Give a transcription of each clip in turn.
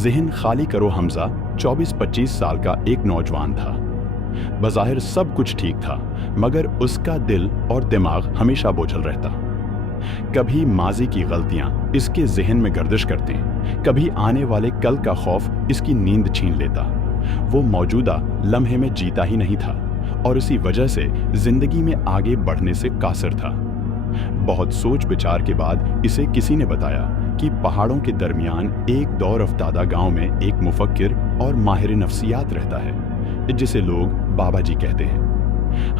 ذہن خالی کرو حمزہ 24-25 سال کا ایک نوجوان تھا۔ بظاہر سب کچھ ٹھیک تھا، مگر اس کا دل اور دماغ ہمیشہ بوجھل رہتا۔ کبھی ماضی کی غلطیاں اس کے ذہن میں گردش کرتی، کبھی آنے والے کل کا خوف اس کی نیند چھین لیتا۔ وہ موجودہ لمحے میں جیتا ہی نہیں تھا اور اسی وجہ سے زندگی میں آگے بڑھنے سے قاصر تھا۔ بہت سوچ بچار کے بعد اسے کسی نے بتایا کہ پہاڑوں کے درمیان ایک دور افتادہ گاؤں میں ایک مفکر اور ماہر نفسیات رہتا ہے جسے لوگ بابا جی کہتے ہیں۔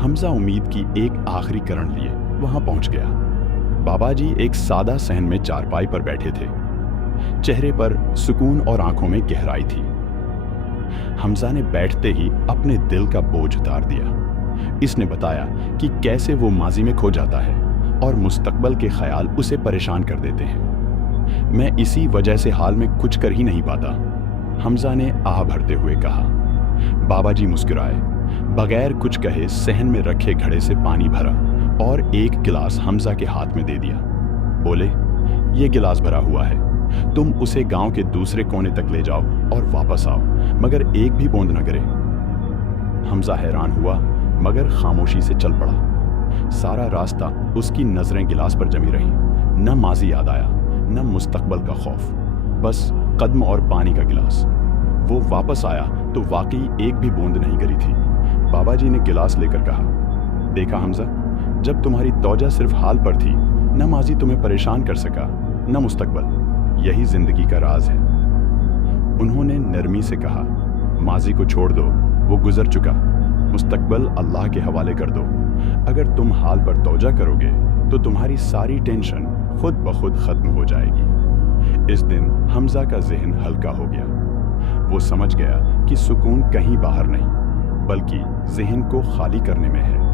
حمزہ امید کی ایک آخری کرن لیے وہاں پہنچ گیا۔ بابا جی ایک سادہ صحن میں چارپائی پر بیٹھے تھے، چہرے پر سکون اور آنکھوں میں گہرائی تھی۔ حمزہ نے بیٹھتے ہی اپنے دل کا بوجھ اتار دیا۔ اس نے بتایا کہ کیسے وہ ماضی میں کھو جاتا ہے اور مستقبل کے خیال اسے پریشان کر دیتے ہیں۔ میں اسی وجہ سے حال میں کچھ کر ہی نہیں پاتا، حمزہ نے آہ بھرتے ہوئے کہا۔ بابا جی مسکرائے، بغیر کچھ کہے صحن میں رکھے گھڑے سے پانی بھرا اور ایک گلاس حمزہ کے ہاتھ میں دے دیا۔ بولے، یہ گلاس بھرا ہوا ہے، تم اسے گاؤں کے دوسرے کونے تک لے جاؤ اور واپس آؤ، مگر ایک بھی بوند نہ گرے۔ حمزہ حیران ہوا مگر خاموشی سے چل پڑا۔ سارا راستہ اس کی نظریں گلاس پر جمی رہیں، نہ ماضی یاد آیا نہ مستقبل کا خوف، بس قدم اور پانی کا گلاس۔ وہ واپس آیا تو واقعی ایک بھی بوند نہیں گری تھی۔ بابا جی نے گلاس لے کر کہا، دیکھا حمزہ، جب تمہاری توجہ صرف حال پر تھی، نہ ماضی تمہیں پریشان کر سکا نہ مستقبل، یہی زندگی کا راز ہے۔ انہوں نے نرمی سے کہا، ماضی کو چھوڑ دو، وہ گزر چکا، مستقبل اللہ کے حوالے کر دو۔ اگر تم حال پر توجہ کرو گے تو تمہاری ساری ٹینشن خود بخود ختم ہو جائے گی۔ اس دن حمزہ کا ذہن ہلکا ہو گیا۔ وہ سمجھ گیا کہ سکون کہیں باہر نہیں، بلکہ ذہن کو خالی کرنے میں ہے۔